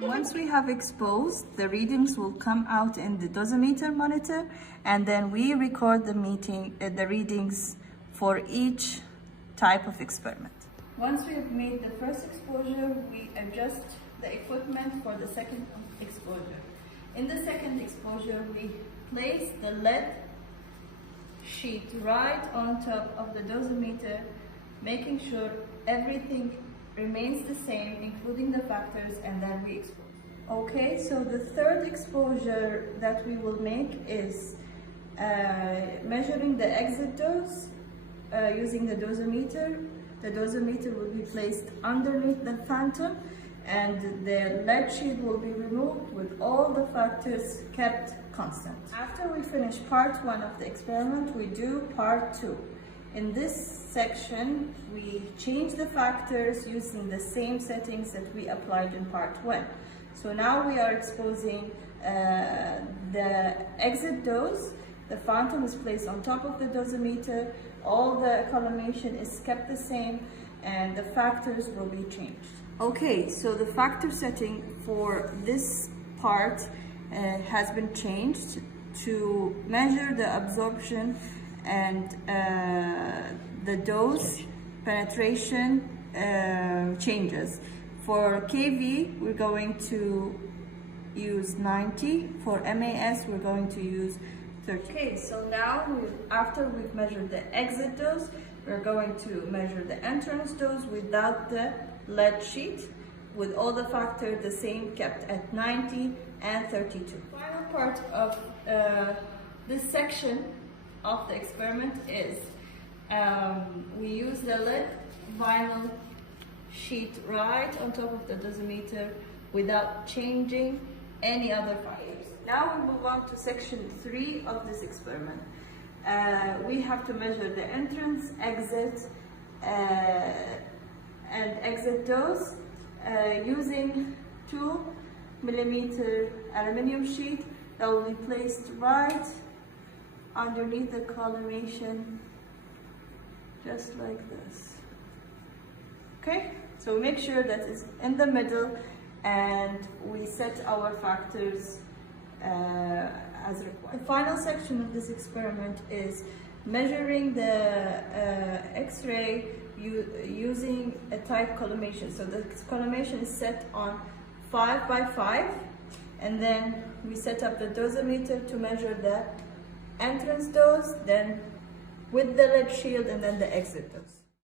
Once we have exposed, the readings will come out in the dosimeter monitor, and then we record the readings for each type of experiment. Once we have made the first exposure, we adjust the equipment for the second exposure. In the second exposure, we place the lead sheet right on top of the dosimeter, making sure everything remains the same, including the factors, and then we expose. Okay, so the third exposure that we will make is measuring the exit dose using the dosimeter. The dosimeter will be placed underneath the phantom, and the lead sheet will be removed with all the factors kept constant. After we finish part 1 of the experiment, we do part 2. In this section, we change the factors using the same settings that we applied in part 1. So now we are exposing the exit dose. The phantom is placed on top of the dosimeter. All the collimation is kept the same, and the factors will be changed. Okay, so the factor setting for this part has been changed to measure the absorption and the dose penetration changes. For KV, we're going to use 90. For MAS, we're going to use 30. Okay, so now after we've measured the exit dose, we're going to measure the entrance dose without the lead sheet, with all the factors the same, kept at 90 and 32. Final part of this section of the experiment is we use the lead vinyl sheet right on top of the dosimeter without changing any other factors. Now we move on to section 3 of this experiment. We have to measure the entrance, exit, and exit dose using 2mm aluminum sheet that will be placed right underneath the collimation, just like this. Okay, so make sure that it's in the middle, and we set our factors as required. The final section of this experiment is measuring the X-ray using a type collimation. So the collimation is set on 5 by 5, and then we set up the dosimeter to measure the entrance dose, then with the lead shield, and then the exit dose.